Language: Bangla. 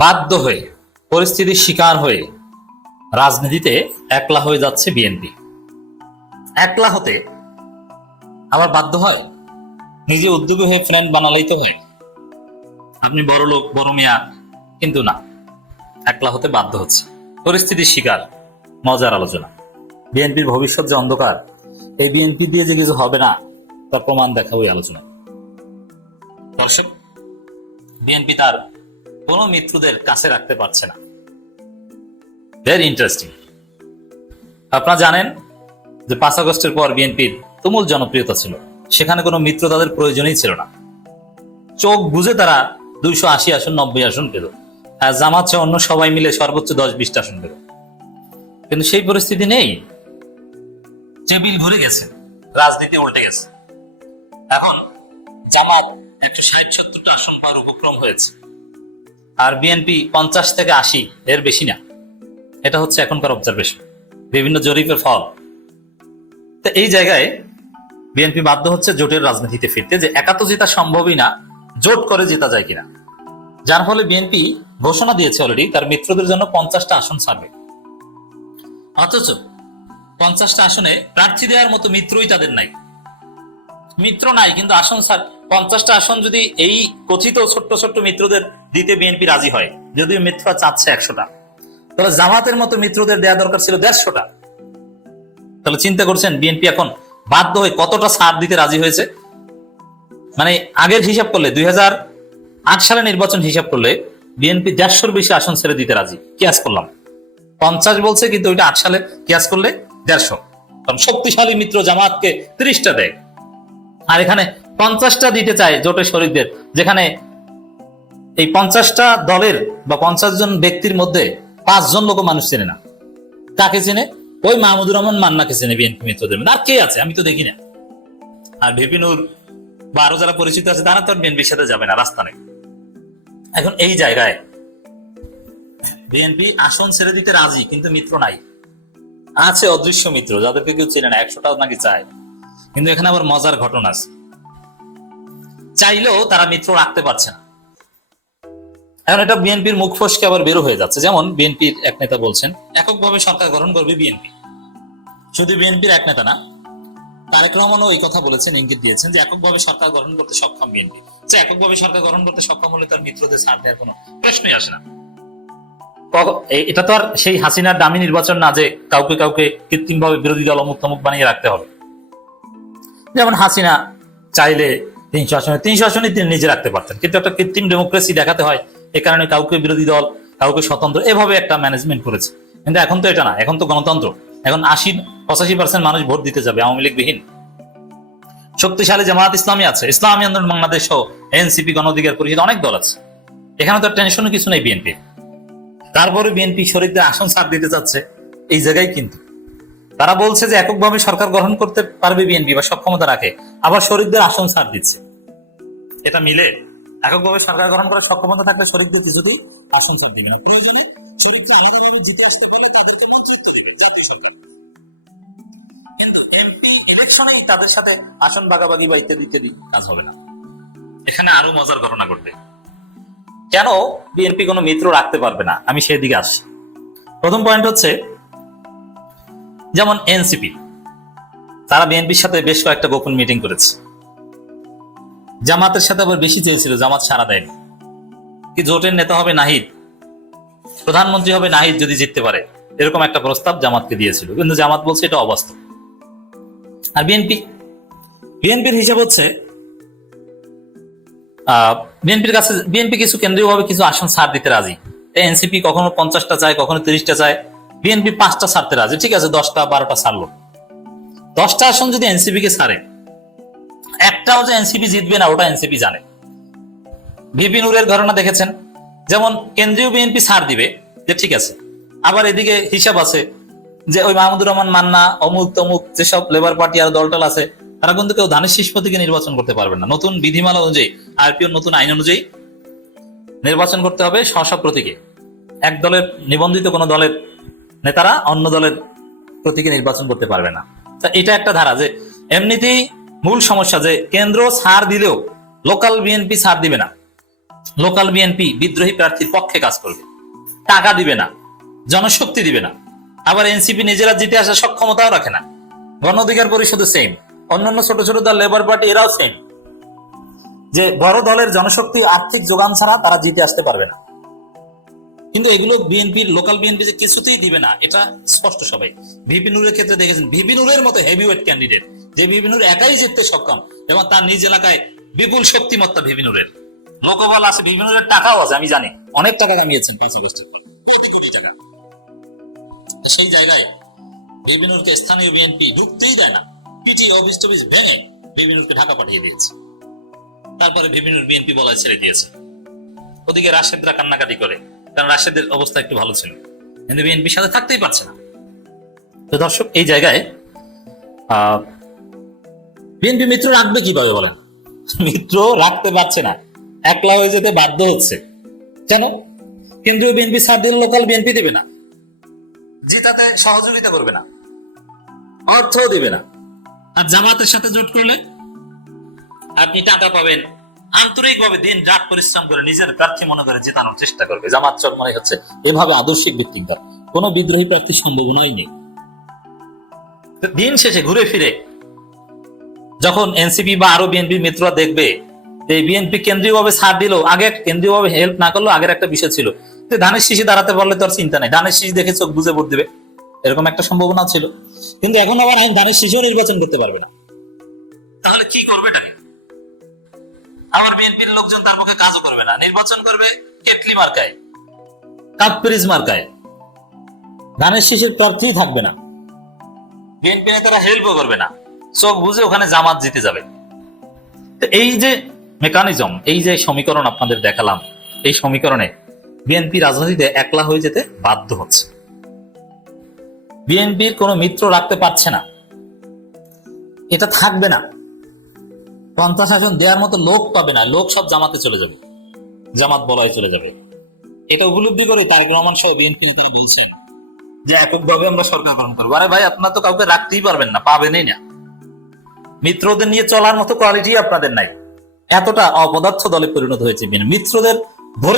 বাধ্য হয়ে পরিস্থিতির শিকার হয়ে রাজনীতিতে একলা হয়ে যাচ্ছে বিএনপি একলা হতে আবার বাধ্য হয় নিজে উদ্যোগী হয়ে ফ্রেন্ড বানালেই তো হয় আপনি বড় লোক বড় মেয়া কিন্তু না একলা হতে বাধ্য হচ্ছে পরিস্থিতির শিকার মজার আলোচনা বিএনপির ভবিষ্যৎ যে অন্ধকার এই বিএনপি দিয়ে যে কিছু হবে না তার প্রমাণ দেখাবো এই আলোচনায় দর্শক বিএনপি তার কোনো মৃত্যুদের কাছে রাখতে পারছে না ভেরি ইন্টারেস্টিং আপনারা জানেন যে পাঁচ আগস্টের পর বিএনপির তুমুল জনপ্রিয়তা ছিল সেখানে কোনো মিত্র তাদের প্রয়োজনই ছিল না চোখ বুঝে তারা দুইশো আশি আসন নব্বই আসন পেল আর জামাত অন্য সবাই মিলে সর্বোচ্চ দশ বিশটা আসন পেল কিন্তু সেই পরিস্থিতি নেই টেবিল ঘুরে গেছে রাজনীতি উল্টে গেছে এখন জামাত একটু ষাট সত্তরটা আসন পাওয়ার উপক্রম হয়েছে আর বিএনপি পঞ্চাশ থেকে আশি এর বেশি না এটা হচ্ছে এখনকার অবজারভেশন বিভিন্ন জরিপের ফল তো এই জায়গায় বিএনপি বাধ্য হচ্ছে জোটের রাজনীতিতে ফিরতে যে একা তো জেতা সম্ভবই না জোট করে জেতা যায় কিনা যার ফলে বিএনপি ঘোষণা দিয়েছে অলরেডি তার মিত্রদের জন্য পঞ্চাশটা আসন ছাড়বে অথচ পঞ্চাশটা আসনে প্রার্থী দেওয়ার মতো মিত্রই তাদের নাই মিত্র নাই কিন্তু আসন পঞ্চাশটা আসন যদি এই কথিত ছোট্ট ছোট্ট মিত্রদের দিতে বিএনপি রাজি হয় যদিও মিথ্যা চাচ্ছে একশোটা তাহলে জামাতের মতো মিত্রদের দেয়া দরকার ছিল দেড়শোটা তাহলে চিন্তা করছেন বিএনপি এখন বাধ্য হয়ে কতটা ছাড় দিতে রাজি হয়েছে মানে আগের হিসাব করলে দুই আট সালে নির্বাচন হিসাব করলে বিএনপি দেড়শোর বেশি আসন ছেড়ে দিতে রাজি কিয়াস করলাম পঞ্চাশ বলছে কিন্তু ওইটা আট সালে কিয়াস করলে দেড়শো কারণ শক্তিশালী মিত্র জামাতকে ত্রিশটা দেয় আর এখানে পঞ্চাশটা দিতে চায় জোটের শরীরদের যেখানে এই পঞ্চাশটা দলের বা পঞ্চাশ জন ব্যক্তির মধ্যে পাঁচজন লোক মানুষ চেনে না কাকে চেনে ওই মাহমুদুর রহমান মান্নাকে চেনে বিএনপি মিত্রদের মধ্যে আর কে আছে আমি তো দেখি না আর ভিপিনুর বা আরো যারা পরিচিত আছে তারা তো আর বিএনপির সাথে যাবে না রাস্তা নেই এখন এই জায়গায় বিএনপি আসন ছেড়ে দিতে রাজি কিন্তু মিত্র নাই আছে অদৃশ্য মিত্র যাদেরকে কেউ চেনে না একশোটাও নাকি চায় কিন্তু এখানে আবার মজার ঘটনা আছে চাইলেও তারা মিত্র রাখতে পারছে না এখন এটা বিএনপির মুখ ফসকে আবার বেরো হয়ে যাচ্ছে যেমন বিএনপির এক নেতা বলছেন এককভাবে সরকার গঠন করবে বিএনপি শুধু বিএনপির এক নেতা না তারেক রহমানও এই কথা বলেছেন ইঙ্গিত দিয়েছেন যে এককভাবে সরকার গঠন করতে সক্ষম বিএনপি সে এককভাবে সরকার গঠন করতে সক্ষম হলে তার মিত্রদের সার দেওয়ার কোনো প্রশ্নই আসে না এটা তো আর সেই হাসিনার দামি নির্বাচন না যে কাউকে কাউকে কৃত্রিম ভাবে বিরোধী দল অমুক তমুক বানিয়ে রাখতে হবে যেমন হাসিনা চাইলে তিনশো আসনে তিনশো আসনে তিনি নিজে রাখতে পারতেন কিন্তু একটা কৃত্রিম ডেমোক্রেসি দেখাতে হয় এ কারণে কাউকে বিরোধী দল কাউকে স্বতন্ত্র এভাবে একটা ম্যানেজমেন্ট করেছে কিন্তু এখন তো এটা না এখন তো গণতন্ত্র এখন আশি পঁচাশি পার্সেন্ট মানুষ ভোট দিতে যাবে আওয়ামী লীগবিহীন শক্তিশালী জামাত ইসলামী আছে ইসলামী আন্দোলন বাংলাদেশ সহ এনসিপি গণ অধিকার পরিষদ অনেক দল আছে এখানে তো টেনশনও কিছু নেই বিএনপি তারপরে বিএনপি শরীরদের আসন সার দিতে যাচ্ছে এই জায়গায় কিন্তু তারা বলছে যে এককভাবে সরকার গ্রহণ করতে পারবে বিএনপি বা সক্ষমতা রাখে আবার শরীরদের আসন সার দিচ্ছে এটা মিলে এককভাবে সরকার গঠন করার সক্ষমতা থাকলে শরিকদের কিছুতেই সংসদ দিবে না প্রয়োজনে শরিকরা আলাদাভাবে জিতে আসতে পারে তাদেরকে মন্ত্রিত্ব দিবে জাতীয় সরকার কিন্তু এমপি ইলেকশনেই তাদের সাথে আসন বা ইত্যাদি ইত্যাদি কাজ হবে না এখানে আরো মজার ঘটনা ঘটবে কেন বিএনপি কোনো মিত্র রাখতে পারবে না আমি সেই দিকে আসছি প্রথম পয়েন্ট হচ্ছে যেমন এনসিপি তারা বিএনপির সাথে বেশ কয়েকটা গোপন মিটিং করেছে জামাতের সাথে আবার বেশি চেয়েছিল জামাত সারা দেয়নি কি জোটের নেতা হবে নাহিদ প্রধানমন্ত্রী হবে নাহিদ যদি জিততে পারে এরকম একটা প্রস্তাব জামাতকে দিয়েছিল কিন্তু জামাত বলছে এটা অবাস্তব আর বিএনপি বিএনপির হিসাব হচ্ছে বিএনপির কাছে বিএনপি কিছু কেন্দ্রীয়ভাবে কিছু আসন ছাড় দিতে রাজি এনসিপি কখনো পঞ্চাশটা চায় কখনো তিরিশটা চায় বিএনপি পাঁচটা ছাড়তে রাজি ঠিক আছে দশটা বারোটা ছাড়লো দশটা আসন যদি এনসিপি কে ছাড়ে একটাও যে এনসিপি জিতবে না ওটা এনসিপি জানে ভিপি নূরের ঘটনা দেখেছেন যেমন কেন্দ্রীয় বিএনপি ছাড় দিবে যে ঠিক আছে আবার এদিকে হিসাব আছে যে ওই মাহমুদুর রহমান মান্না অমুক তমুক যেসব লেবার পার্টি আর দলটাল আছে তারা কিন্তু কেউ ধানের শীষ প্রতীকে নির্বাচন করতে পারবেন না নতুন বিধিমালা অনুযায়ী আরপিও নতুন আইন অনুযায়ী নির্বাচন করতে হবে স্ব প্রতীকে এক দলের নিবন্ধিত কোনো দলের নেতারা অন্য দলের প্রতীকে নির্বাচন করতে পারবে না তা এটা একটা ধারা যে এমনিতেই মূল সমস্যা যে কেন্দ্র ছাড় দিলেও লোকাল বিএনপি ছাড় দিবে না লোকাল বিএনপি বিদ্রোহী প্রার্থীর পক্ষে কাজ করবে টাকা দিবে না জনশক্তি দিবে না আবার এনসিপি নিজেরা জিতে আসার সক্ষমতাও রাখে না গণ অধিকার পরিষদও সেম অন্যান্য ছোট ছোট দল লেবার পার্টি এরাও সেম যে বড় দলের জনশক্তি আর্থিক যোগান ছাড়া তারা জিতে আসতে পারবে না কিন্তু এগুলো বিএনপি লোকাল বিএনপি যে কিছুতেই দিবে না এটা স্পষ্ট সবাই ভিপি নুরের ক্ষেত্রে দেখেছেন ভিপি নুরের মতো হেভিওয়েট ক্যান্ডিডেট যে ভিপি নুর একাই জিততে সক্ষম এবং তার নিজ এলাকায় বিপুল শক্তিমত্তা ভিপি নুরের লোকবল আছে ভিপি নুরের টাকাও আছে আমি জানি অনেক টাকা কামিয়েছেন পাঁচ আগস্টের পর কোটি টাকা সেই জায়গায় ভিপি নুরকে স্থানীয় বিএনপি ঢুকতেই দেয় না পিটি অফিস টফিস ভেঙে ভিপি নুরকে ঢাকা পাঠিয়ে দিয়েছে তারপরে ভিপি নুর বিএনপি বলায় ছেড়ে দিয়েছে ওদিকে রাশেদরা কান্নাকাটি করে কারণ রাশিয়াদের অবস্থা একটু ভালো ছিল কিন্তু বিএনপি সাথে থাকতেই পারছে না তো দর্শক এই জায়গায় বিএনপি মিত্র রাখবে কিভাবে বলেন মিত্র রাখতে পারছে না একলা হয়ে যেতে বাধ্য হচ্ছে কেন কেন্দ্রীয় বিএনপি সাত দিন লোকাল বিএনপি দেবে না জিতাতে সহযোগিতা করবে না অর্থ দেবে না আর জামাতের সাথে জোট করলে আপনি টাকা পাবেন আন্তরিকভাবে দিন রাত পরিশ্রম করে নিজের প্রার্থী মনে করে জেতানোর চেষ্টা করবে জামাত চরমনে হচ্ছে এভাবে আদর্শিক ভিত্তিক দল কোনো বিদ্রোহী সম্ভব নয় নেই দিন শেষে ঘুরে ফিরে যখন এনসিপি বা আরো বিএনপি মিত্ররা দেখবে এই বিএনপি কেন্দ্রীয়ভাবে ছাড় দিল আগে কেন্দ্রীয়ভাবে হেল্প না করলো আগের একটা বিষয় ছিল ধানের শিশি দাঁড়াতে পারলে তো আর চিন্তা নাই ধানের শিশি দেখে চোখ বুঝে ভোট দিবে এরকম একটা সম্ভাবনা ছিল কিন্তু এখন আবার ধানের শীষেও নির্বাচন করতে পারবে না তাহলে কি করবে এটাকে আমার বিএনপির লোকজন তার পক্ষে কাজও করবে না নির্বাচন করবে কেটলি মার্কায় কাপপিরিজ মার্কায় ধানের শীষের প্রার্থী থাকবে না বিএনপি নেতারা হেল্পও করবে না চোখ বুঝে ওখানে জামাত জিতে যাবে এই যে মেকানিজম এই যে সমীকরণ আপনাদের দেখালাম এই সমীকরণে বিএনপি রাজনীতিতে একলা হয়ে যেতে বাধ্য হচ্ছে বিএনপির কোনো মিত্র রাখতে পারছে না এটা থাকবে না পঞ্চাশ আসন দেওয়ার মতো লোক পাবে না লোক সব জামাতে চলে যাবে জামাত বলাই চলে যাবে এটা উপলব্ধি করে তারেক রহমান সহ বিএনপি তিনি বলছেন যে এককভাবে আমরা সরকার গঠন করবো আরে ভাই আপনার তো কাউকে রাখতেই পারবেন না পাবেনই না মিত্রদের নিয়ে চলার মতো কোয়ালিটি আপনাদের নাই এতটা অপদার্থ দলে পরিণত হয়েছে মিত্রদের ধরে